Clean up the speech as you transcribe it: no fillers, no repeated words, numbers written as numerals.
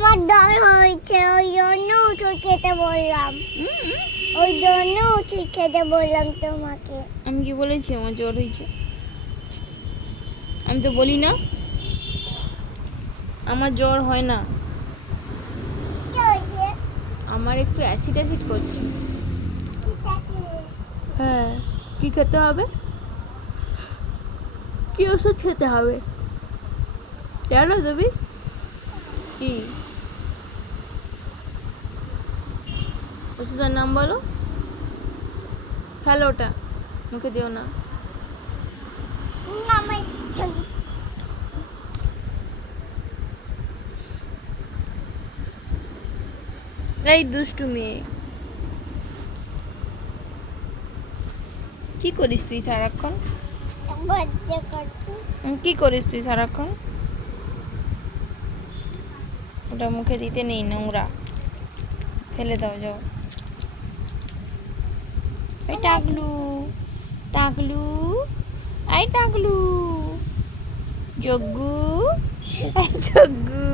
আমার জ্বর হয়েছে ওই জন্য ওষুধ খেতে বললাম। ওই জন্য ওষুধ খেতে বললাম তোমাকে। আমি কি বলেছি আমার জ্বর হয়েছে? আমি তো বলি না আমার জ্বর হয় না। কি হয়েছে? আমার একটু অ্যাসিড করছে। সেটা কি? হ্যাঁ, কি খেতে হবে? কি ওষুধ খেতে হবে জানো তুমি? কি ওষুধের নাম বলো? ফেলো ওটা, মুখে দিও না। আমার ছবি। এই দুষ্টু মেয়ে, কি করিস তুই সারাক্ষণ? বাচ্চা করছি। কি করিস তুই সারাক্ষণ? ওটা মুখে দিতে নেই, নোংরা, ফেলে দাও যাও। এই টাকলু, টাকলু, এই টাকলু, জগ্গু, এই জগ্গু।